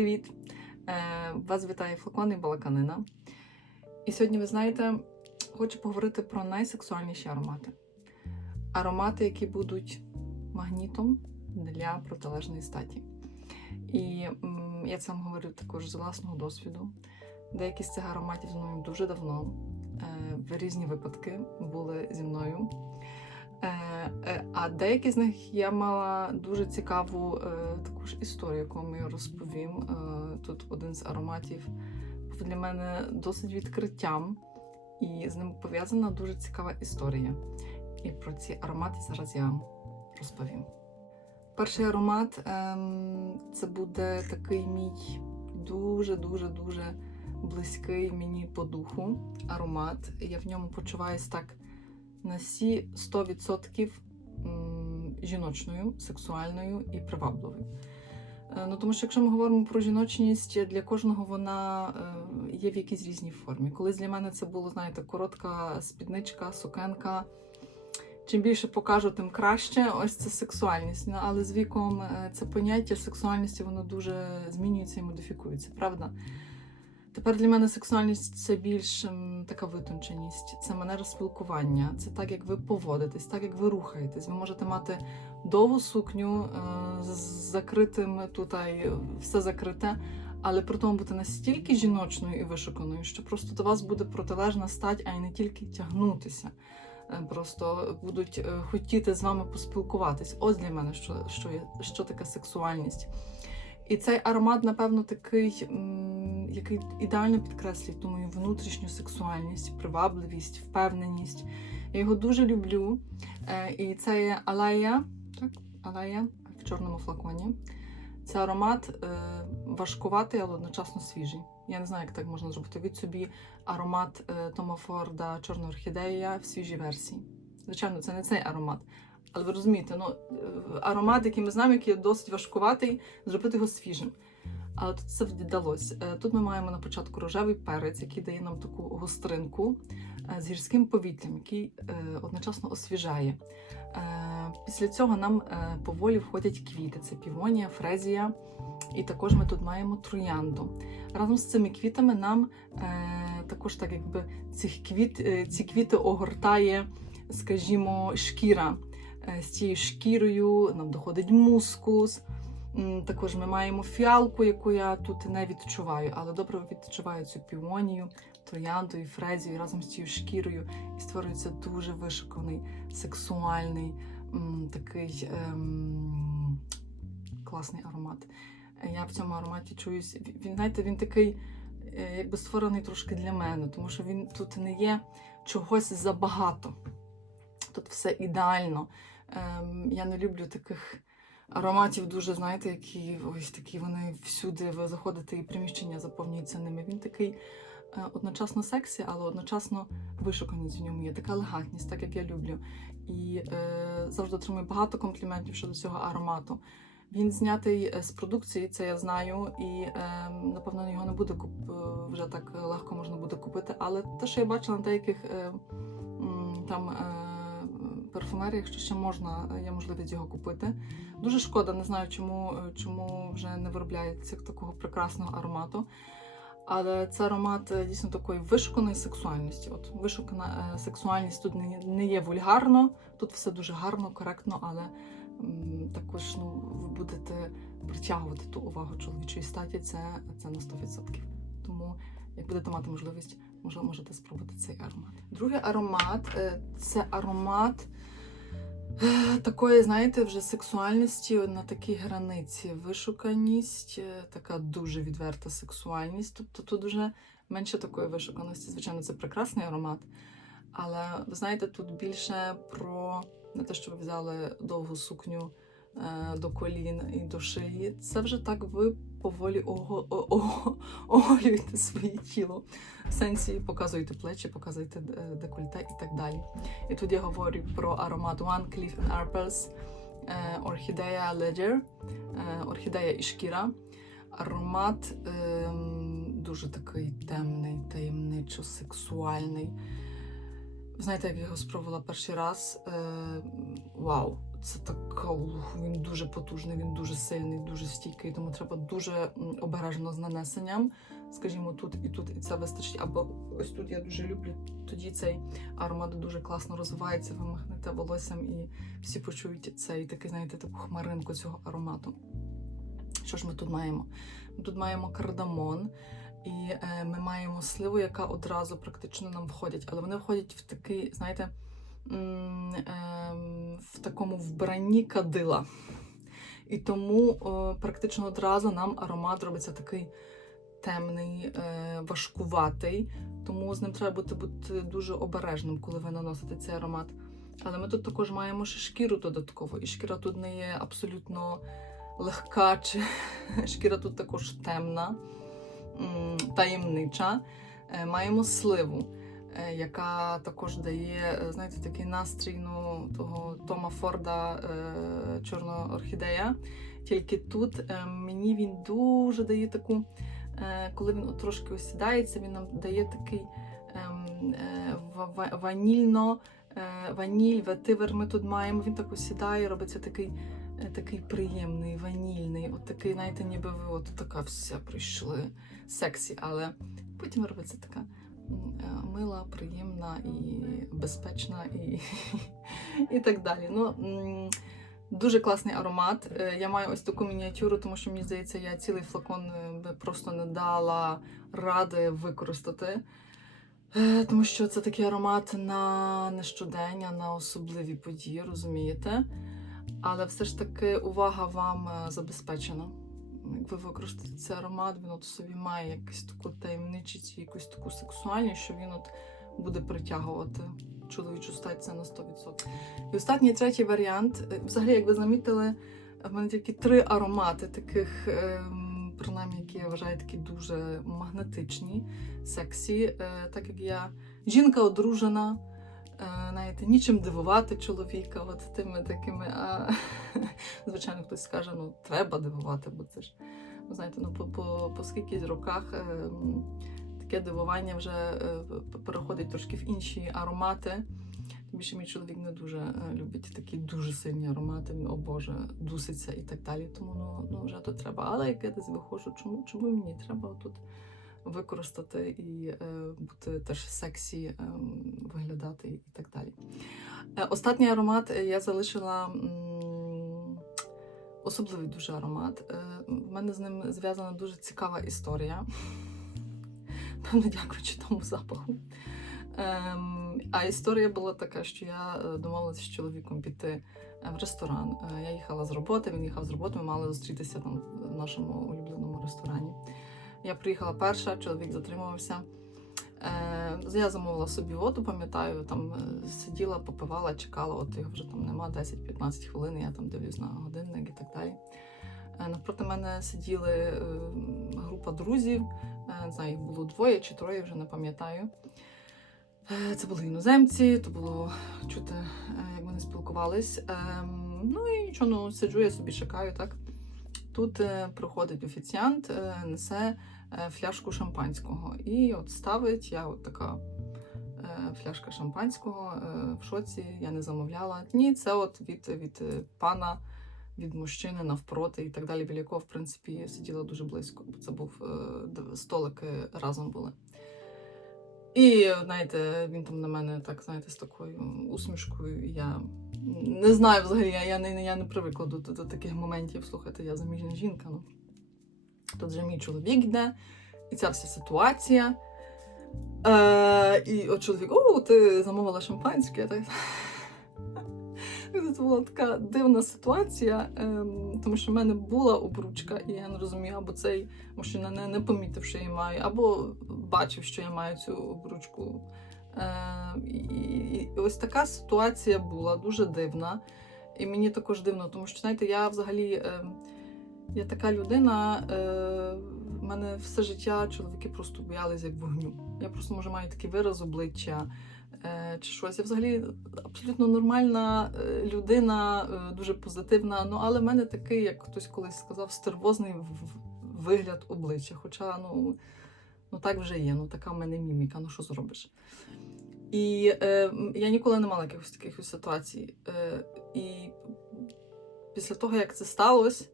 Привіт! Е, Вас вітає флакон і балаканина. І сьогодні, ви знаєте, хочу поговорити про найсексуальніші аромати. Аромати, які будуть магнітом для протилежної статі. І я це вам говорю також з власного досвіду. Деякі з цих ароматів зі мною дуже давно, е, в різні випадки були зі мною. Е, е, А деякі з них я мала дуже цікаву е, також історію, яку я розповім. Тут один з ароматів був для мене досить відкриттям, і з ним пов'язана дуже цікава історія. І про ці аромати зараз я розповім. Перший аромат ем, це буде такий мій дуже-дуже дуже близький мені по духу аромат. Я в ньому почуваюсь так на всі 100% жіночною, сексуальною і привабливою. Е, Ну, тому що якщо ми говоримо про жіночність, для кожного вона е, є в якійсь різній формі. Колись для мене це було, знаєте, коротка спідничка, сукенка. Чим більше покажу, тим краще. Ось це сексуальність. Ну, Але з віком е, це поняття сексуальності воно дуже змінюється і модифікується, правда? Тепер для мене сексуальність це більш ем, така витонченість, це манера спілкування, це так, як ви поводитесь, так як ви рухаєтесь. Ви можете мати довгу сукню е, з закритим тут все закрите, але при тому бути настільки жіночною і вишуканою, що просто до вас буде протилежна стать, а й не тільки тягнутися. Е, Просто будуть е, хотіти з вами поспілкуватись. Ось для мене що, що, що таке сексуальність. І цей аромат, напевно, такий, який ідеально підкреслює ту мою внутрішню сексуальність, привабливість, впевненість. Я його дуже люблю. Е, І це є Алая, так, Алая в чорному флаконі. Це аромат е, важкуватий, але одночасно свіжий. Я не знаю, як так можна зробити. Від собі аромат е, Тома Форда Чорна орхідея в свіжій версії. Звичайно, це не цей аромат. Але ви розумієте, ну, е, аромат, який ми знаємо, який досить важкуватий, зробити його свіжим. Але тут це вдалося. Е, Тут ми маємо на початку рожевий перець, який дає нам таку гостринку е, з гірським повітрям, який одночасно освіжає. Після цього нам поволі входять квіти: це півонія, фрезія, і також ми тут маємо троянду. Разом з цими квітами нам також так якби цих квіт, ці квіти огортає, скажімо, шкіра. Е, З цією шкірою нам доходить мускус. Також ми маємо фіалку, яку я тут не відчуваю, але добре відчуваю цю піонію, троянду і фрезію разом з цією шкірою. І створюється дуже вишуканий, сексуальний, такий ем, класний аромат. Я в цьому ароматі чуюсь. Він, знаєте, він такий, е, якби створений трошки для мене, тому що він тут не є чогось забагато. Тут все ідеально. Ем, я не люблю таких ароматів, дуже, знаєте, які ось такі вони всюди ви заходите і приміщення заповнюються ними. Він такий е, одночасно сексі, але одночасно вишуканість в ньому є, така елегантність, так як я люблю. І е, завжди отримую багато компліментів щодо цього аромату. Він знятий е, з продукції, це я знаю, і е, напевно його не буде куп... е, вже так легко можна буде купити. Але те, що я бачила на деяких е, там е, парфумеріях, що ще можна, е, є можливість його купити. Дуже шкода, не знаю, чому, е, чому вже не виробляється такого прекрасного аромату. Але це аромат е, дійсно такої вишуканої сексуальності. От вишукана сексуальність тут не, є вульгарно, тут все дуже гарно, коректно, але також ну, ви будете притягувати ту увагу чоловічої статі, це, це на 100%. Тому, як будете мати можливість, можливо, можете спробувати цей аромат. Другий аромат е, це аромат е, такої, знаєте, вже сексуальності на такій границі. Вишуканість, е, така дуже відверта сексуальність. Тобто тут вже менше такої вишуканості. Звичайно, це прекрасний аромат. Але ви знаєте, тут більше про не те, що ви взяли довгу сукню до колін і до шиї. Це вже так ви поволі ого- о- о- оголюєте своє тіло. В сенсі показуєте плечі, показуєте е, декольте і так далі. І тут я говорю про аромат One Cliff and Arpels, е, орхідея Ledger, е, орхідея і шкіра. Аромат ем, дуже такий темний, таємничо, сексуальний. Знаєте, як я його спробувала перший раз? Вау! Це така він дуже потужний, він дуже сильний, дуже стійкий, тому треба дуже обережно з нанесенням. Скажімо, тут і тут, і це вистачить. Або ось тут я дуже люблю. Тоді цей аромат дуже класно розвивається, ви махнете волоссям, і всі почують цей такий, знаєте, таку хмаринку цього аромату. Що ж ми тут маємо? Ми тут маємо кардамон, і е, ми маємо сливу, яка одразу практично нам входить, але вони входять в такий, знаєте, в такому вбранні кадила. І тому практично одразу нам аромат робиться такий темний, е, важкуватий. Тому з ним треба бути, бути дуже обережним, коли ви наносите цей аромат. Але ми тут також маємо ще шкіру додатково, і шкіра тут не є абсолютно легка, чи шкіра тут також темна, таємнича. Е, Маємо сливу, яка також дає, е, знаєте, такий настрій ну, того Тома Форда е, Чорна орхідея. Тільки тут е, мені він дуже дає таку, е, коли він трошки осідається, він нам дає такий ем, е, ва- ва- ванільно, е, ваніль, ветивер ми тут маємо. Він так осідає, робиться такий, е, такий приємний, ванільний, от такий, знаєте, ніби ви от така вся прийшли сексі, але потім робиться така е, мила, приємна і безпечна, і, і так далі. Ну, Дуже класний аромат. Е, Я маю ось таку мініатюру, тому що мені здається, я цілий флакон е, би просто не дала ради використати. Е, Тому що це такий аромат на нещодення, на особливі події, розумієте? Але все ж таки увага вам е, забезпечена. Як ви використаєте цей аромат, він от собі має якусь таку таємничість, якусь таку сексуальність, що він от буде притягувати чоловічу стать це на 100%. І останній третій варіант. Е, Взагалі, як ви замітили, в мене тільки три аромати таких, ем, принаймні, які я вважаю такі дуже магнетичні, сексі. Е, Так як я жінка одружена, е, знаєте, нічим дивувати чоловіка, от тими такими. А звичайно, хтось скаже, ну треба дивувати, бо це ж, ви знаєте, ну по, по, по роках. е, Таке дивування вже е, переходить трошки в інші аромати. Тим більше мій чоловік не дуже е, любить такі дуже сильні аромати. Він, о Боже, дуситься і так далі. Тому ну, ну вже то треба. Але як я десь виходжу, чому, чому мені треба тут використати і е, бути теж сексі, е, виглядати і так далі. Е, останній аромат е, я залишила. Особливий дуже аромат. Е, В мене з ним зв'язана дуже цікава історія. Певно, дякуючи тому запаху. Ем, а історія була така, що я е, домовилася з чоловіком піти е, в ресторан. Е, Я їхала з роботи, він їхав з роботи, ми мали зустрітися там в нашому улюбленому ресторані. Я приїхала перша, чоловік затримувався. Е, Я замовила собі воду, пам'ятаю, там е, сиділа, попивала, чекала, от його вже там нема 10-15 хвилин, я там дивлюсь на годинник і так далі. Е, Навпроти мене сиділи група друзів, не знаю, їх було двоє чи троє, вже не пам'ятаю. Це були іноземці, то було чути, як вони спілкувались. Ну і нічого, ну, сиджу, я собі чекаю, так. Тут проходить офіціант, несе фляжку шампанського. І от ставить, я от така е, фляжка шампанського е, в шоці, я не замовляла. Ні, це от від, від е, пана, від мужчини навпроти і так далі, біля якого, в принципі, сиділа дуже близько, бо це був е, столики разом були. І, знаєте, він там на мене так, знаєте, з такою усмішкою. Я не знаю взагалі, я, я, не, я не привикла до, до, до таких моментів. Слухайте, я заміжня жінка. Ну. Тут вже мій чоловік йде, і ця вся ситуація. Е, і от чоловік, о, ти замовила шампанське. Це була така дивна ситуація, ем, тому що в мене була обручка, і я не розумію, або цей мужчина не, не помітив, що я маю, або бачив, що я маю цю обручку. Е, і, і ось така ситуація була дуже дивна. І мені також дивно, тому що, знаєте, я взагалі е, я така людина, е, в мене все життя чоловіки просто боялись як вогню. Я просто може маю такий вираз обличчя е, чи щось. Я взагалі абсолютно нормальна е, людина, дуже позитивна. Ну, але в мене такий, як хтось колись сказав, стервозний вигляд обличчя. Хоча, ну, ну так вже є, ну така в мене міміка, ну що зробиш. І е, я ніколи не мала якихось таких ситуацій. Е, і після того, як це сталося,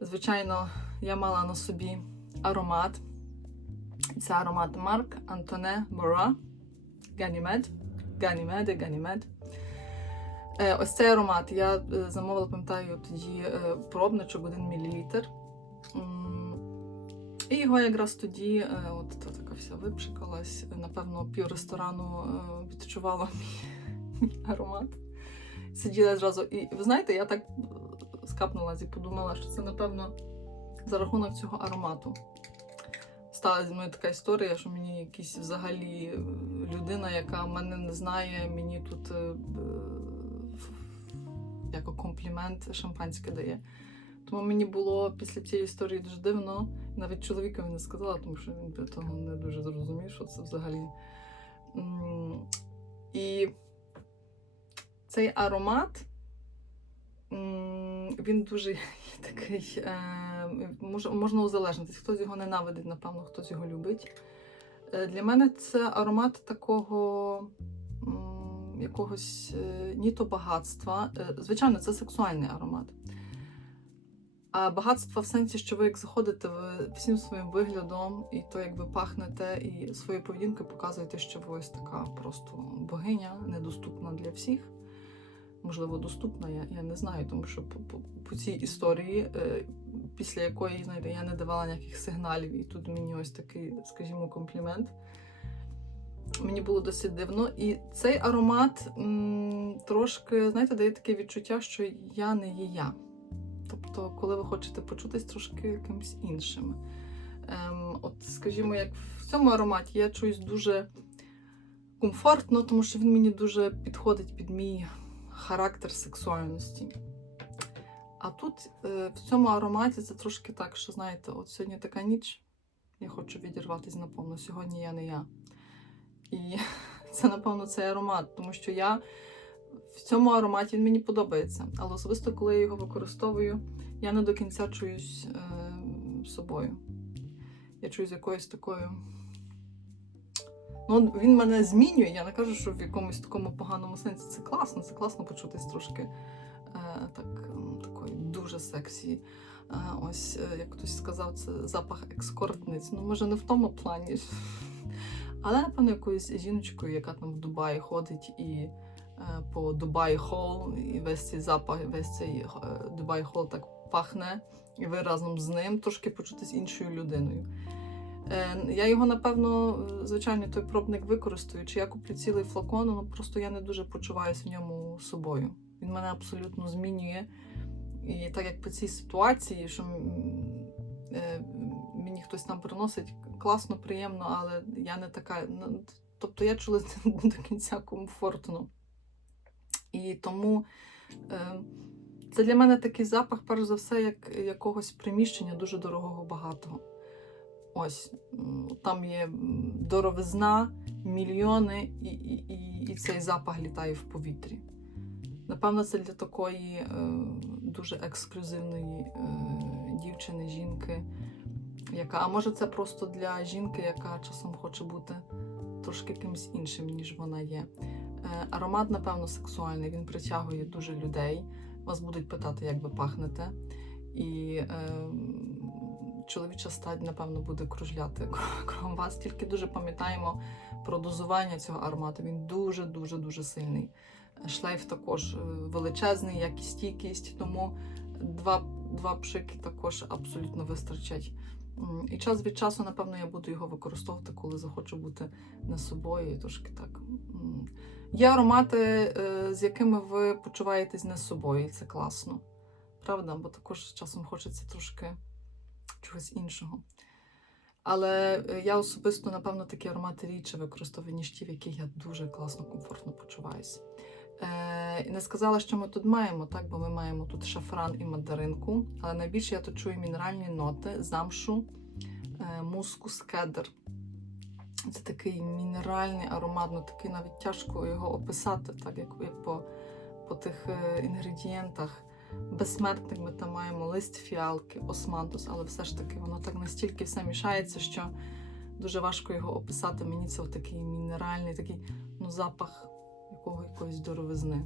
звичайно, я мала на собі аромат. Це аромат Марк Антоне Мора Ганімед. Ганімед. Е, ось цей аромат я е, замовила, пам'ятаю, тоді е, пробничок 1 мл. І його якраз тоді, е, от та така вся випшикалась, напевно, пів ресторану відчувала мій аромат. Сиділа зразу. І ви знаєте, я так скапнулась і подумала, що це, напевно, за рахунок цього аромату. Стала зі мною така історія, що мені якийсь взагалі е, людина, яка мене не знає, мені тут е, е, як комплімент шампанське дає. Тому мені було після цієї історії дуже дивно. Навіть чоловікові не сказала, тому що він того не дуже зрозумів, що це взагалі. І цей аромат, він дуже такий, е, мож- можна узалежнитись. Хтось його ненавидить, напевно, хтось його любить. Е, Для мене це аромат такого якогось е, ні то багатства. Звичайно, це сексуальний аромат. А багатство в сенсі, що ви як заходите всім своїм виглядом, і то, як ви пахнете, і своєю поведінкою показуєте, що ви ось така просто богиня, недоступна для всіх. Можливо, доступна, я, я не знаю, тому що по, по, по цій історії, е, після якої знаєте, я не давала ніяких сигналів, і тут мені ось такий, скажімо, комплімент. Мені було досить дивно. І цей аромат м, трошки, знаєте, дає таке відчуття, що я не є я. Тобто, коли ви хочете почутись трошки якимось іншим. Ем, от, скажімо, як в цьому ароматі я чуюсь дуже комфортно, тому що він мені дуже підходить під мій характер сексуальності. А тут е, в цьому ароматі це трошки так, що знаєте, от сьогодні така ніч, я хочу відірватися наповно. Сьогодні я не я. І це, напевно, цей аромат, тому що я в цьому ароматі він мені подобається. Але особисто, коли я його використовую, я не до кінця чуюсь е, собою. Я чуюсь якоюсь такою. Ну, він мене змінює. Я не кажу, що в якомусь такому поганому сенсі це класно. Це класно почутись трошки е, так, такої дуже сексі. Е, ось, е, як хтось сказав, це запах екскортниць. Ну, може, не в тому плані. Але, напевно, якоюсь жіночкою, яка там в Дубаї ходить і е, по Дубай Холл, і весь цей запах, весь цей е, Дубай Холл так пахне, і ви разом з ним трошки почутись іншою людиною. Е, Я його, напевно, звичайно, той пробник використаю. Чи я куплю цілий флакон, ну просто я не дуже почуваюся в ньому собою. Він мене абсолютно змінює. І так як по цій ситуації, що е, мені хтось там приносить класно, приємно, але я не така. ну, Тобто я чула до кінця комфортно. І тому е, це для мене такий запах, перш за все, як якогось приміщення дуже дорогого, багатого. Ось там є м, дороговизна, мільйони, і, і, і, і цей запах літає в повітрі. Напевно, це для такої е, дуже ексклюзивної е, дівчини, жінки, яка, а може, це просто для жінки, яка часом хоче бути трошки кимось іншим, ніж вона є. Е, аромат, напевно, сексуальний, він притягує дуже людей. Вас будуть питати, як ви пахнете. І е, чоловіча стать, напевно, буде кружляти кром вас. Тільки дуже пам'ятаємо про дозування цього аромату. Він дуже-дуже дуже сильний. Шлейф також е, величезний, як і стійкість, тому два, два пшики також абсолютно вистачать. І час від часу, напевно, я буду його використовувати, коли захочу бути не собою трошки так. Є аромати, е, з якими ви почуваєтесь не собою, і це класно. Правда? Бо також часом хочеться трошки чогось іншого. Але е, я особисто, напевно, такі аромати рідше використовую, ніж ті, в яких я дуже класно, комфортно почуваюся. Е, не сказала, що ми тут маємо, так, бо ми маємо тут шафран і мандаринку, але найбільше я тут чую мінеральні ноти, замшу, е, мускус, кедр. Це такий мінеральний аромат, ну такий навіть тяжко його описати, так як, по, по тих е, інгредієнтах. Безсмертник ми там маємо лист фіалки, османтус, але все ж таки воно так настільки все мішається, що дуже важко його описати. Мені це такий мінеральний, такий ну, запах якого якоїсь дороговизни.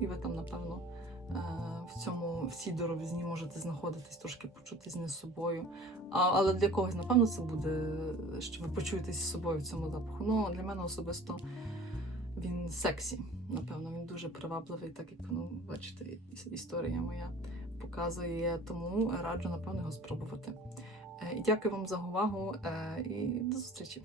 І ви там, напевно, в цьому в цій дороговізні можете знаходитись, трошки почутись не з собою. А, але для когось, напевно, це буде, що ви почуєтесь з собою в цьому запаху. Ну, для мене особисто він сексі. Напевно, він дуже привабливий, так як ну, бачите, історія моя показує. Тому раджу, напевно, його спробувати. Е, І дякую вам за увагу е, і до зустрічі.